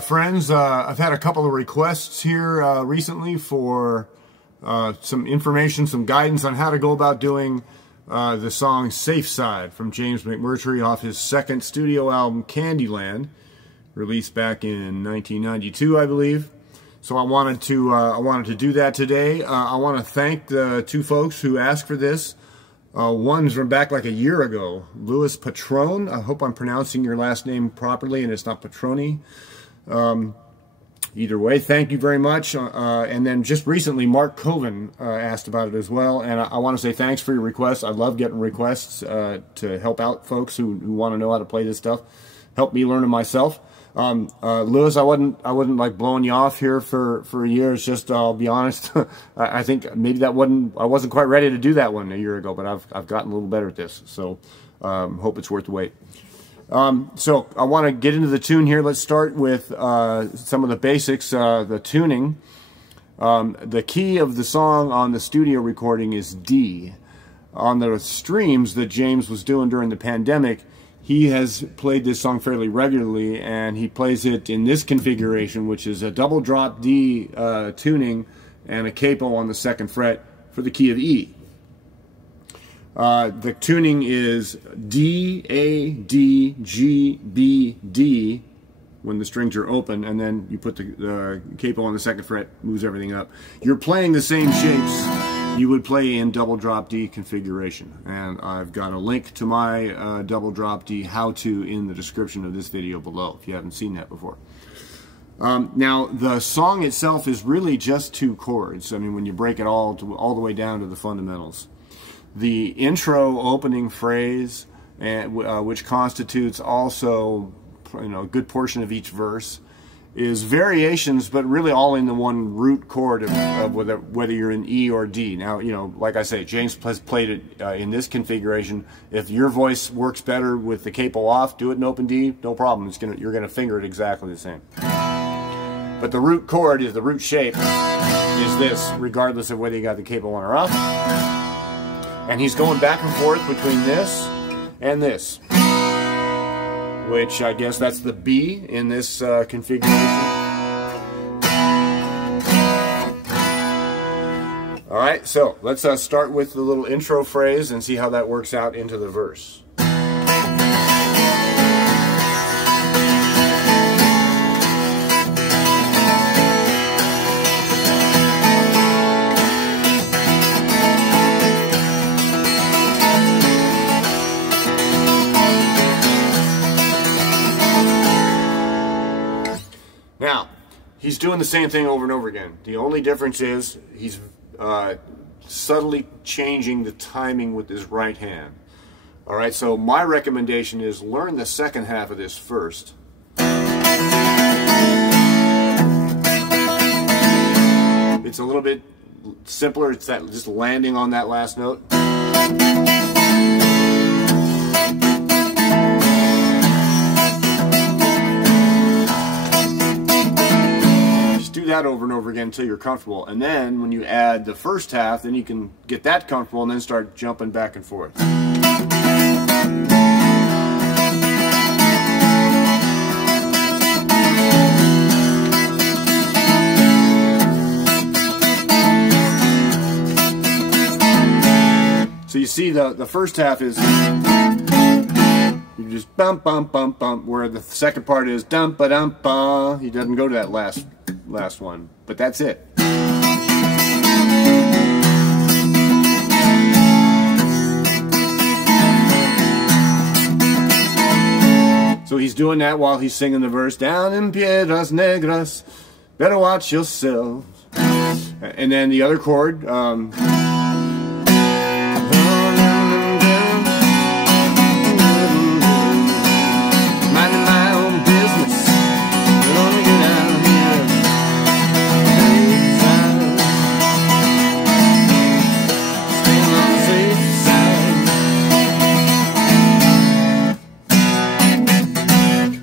friends. I've had a couple of requests here recently for some information, some guidance on how to go about doing the song Safe Side from James McMurtry off his second studio album, Candyland, released back in 1992, I believe. So I wanted to do that today. I want to thank the two folks who asked for this. One's from back like a year ago, Louis Patrone. I hope I'm pronouncing your last name properly and it's not Patroni. Either way, thank you very much. And then just recently, Mark Coven asked about it as well. And I want to say thanks for your requests. I love getting requests to help out folks who want to know how to play this stuff. Help me learn it myself. Louis, I wasn't like blowing you off here for a year. It's just, I'll be honest, I think maybe I wasn't quite ready to do that one a year ago, but I've gotten a little better at this. So, hope it's worth the wait. So I want to get into the tune here. Let's start with, some of the basics, the tuning. The key of the song on the studio recording is D. On the streams that James was doing during the pandemic, he has played this song fairly regularly, and he plays it in this configuration, which is a double drop D tuning and a capo on the second fret for the key of E. The tuning is D, A, D, G, B, D when the strings are open, and then you put the capo on the second fret, moves everything up. You're playing the same shapes you would play in double drop D configuration, and I've got a link to my double drop D how-to in the description of this video below if you haven't seen that before. Now the song itself is really just two chords. I mean, when you break it all the way down to the fundamentals. The intro opening phrase, which constitutes also, a good portion of each verse, is variations, but really all in the one root chord of whether you're in E or D. Now, like I say, James has played it in this configuration. If your voice works better with the capo off, do it in open D, no problem. You're gonna finger it exactly the same. But the root chord is the root shape is this, regardless of whether you got the capo on or off. And he's going back and forth between this and this, which I guess that's the B in this configuration. Alright, so let's start with the little intro phrase and see how that works out into the verse. Now, he's doing the same thing over and over again. The only difference is he's subtly changing the timing with his right hand. Alright, so my recommendation is learn the second half of this first. It's a little bit simpler. It's that just landing on that last note. That over and over again until you're comfortable, and then when you add the first half, then you can get that comfortable and then start jumping back and forth. So you see the first half is you just bump bump bump bump, where the second part is dum ba dum ba. He doesn't go to that last one, but that's it. So he's doing that while he's singing the verse, down in Piedras Negras, better watch yourself. And then the other chord,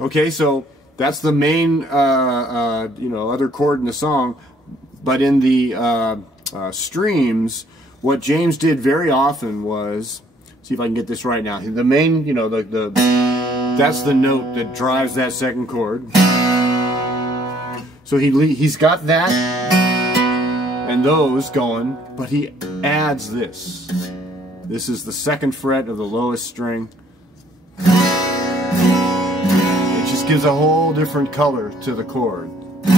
okay, so that's the main, other chord in the song. But in the streams, what James did very often was, see if I can get this right now. The main, that's the note that drives that second chord. So he's got that and those going, but he adds this. This is the 2nd fret of the lowest string. It just gives a whole different color to the chord. Yo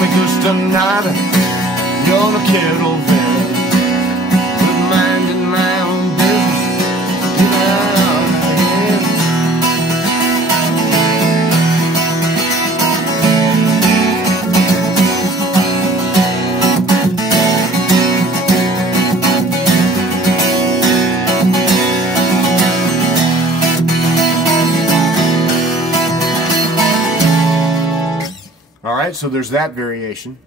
me gusta nada, yo no quiero ver, with minding my own business. Alright, so there's that variation.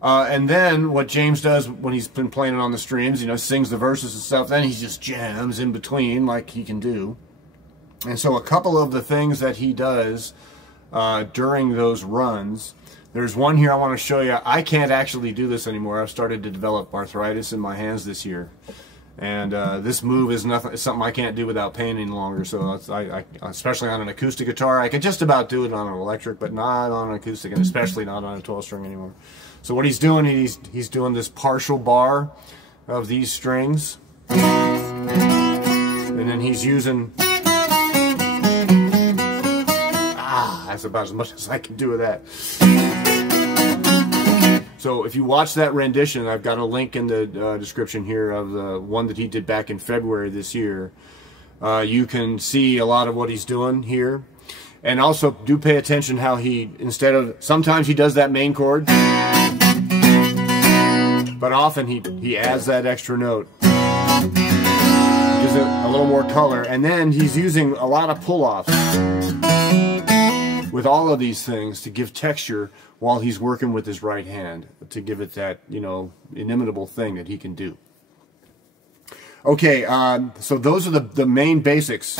And then what James does when he's been playing it on the strings, you know, sings the verses and stuff, then he just jams in between like he can do. And so a couple of the things that he does during those runs, there's one here I want to show you. I can't actually do this anymore. I've started to develop arthritis in my hands this year. And this move is something I can't do without pain any longer. So especially on an acoustic guitar, I can just about do it on an electric, but not on an acoustic, and especially not on a 12-string anymore. So what he's doing, he's doing this partial bar of these strings, and then he's using. That's about as much as I can do with that. So if you watch that rendition, I've got a link in the description here of the one that he did back in February this year. You can see a lot of what he's doing here. And also do pay attention how he, sometimes he does that main chord, but often he adds that extra note. Gives it a little more color. And then he's using a lot of pull-offs with all of these things to give texture while he's working with his right hand, to give it that, you know, inimitable thing that he can do. Okay, so those are the main basics.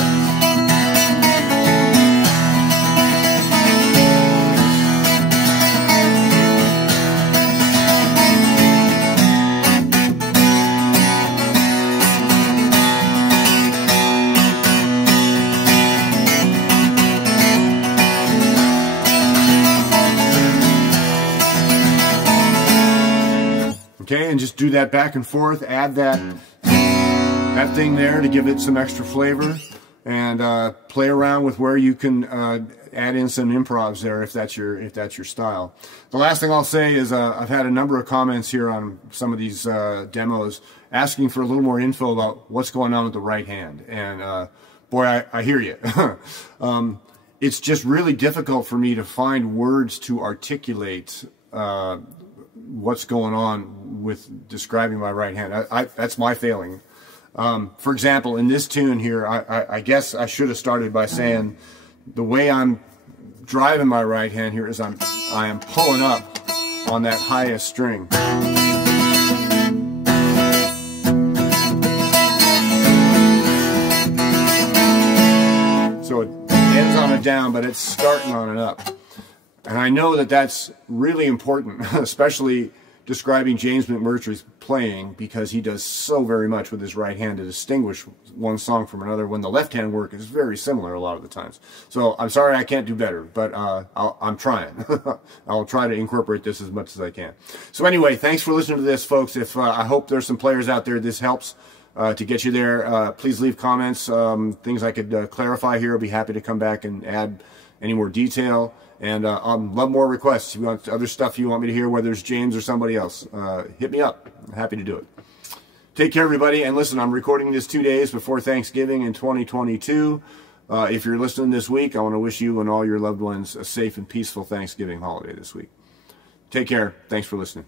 Okay, and just do that back and forth, add that thing there to give it some extra flavor, and play around with where you can add in some improvs there if that's your style. The last thing I'll say is I've had a number of comments here on some of these demos asking for a little more info about what's going on with the right hand, and boy, I hear you. It's just really difficult for me to find words to articulate what's going on with describing my right hand. That's my failing. For example, in this tune here, I guess I should have started by saying the way I'm driving my right hand here is I am pulling up on that highest string. So it ends on a down, but it's starting on an up. And I know that that's really important, especially describing James McMurtry's playing, because he does so very much with his right hand to distinguish one song from another, when the left hand work is very similar a lot of the times. So I'm sorry I can't do better, but I'm trying. I'll try to incorporate this as much as I can. So anyway, thanks for listening to this, folks. If I hope there's some players out there this helps to get you there. Please leave comments, things I could clarify here. I'll be happy to come back and add any more detail. And I'd love more requests. If you want other stuff you want me to hear, whether it's James or somebody else, hit me up. I'm happy to do it. Take care, everybody. And listen, I'm recording this 2 days before Thanksgiving in 2022. If you're listening this week, I want to wish you and all your loved ones a safe and peaceful Thanksgiving holiday this week. Take care. Thanks for listening.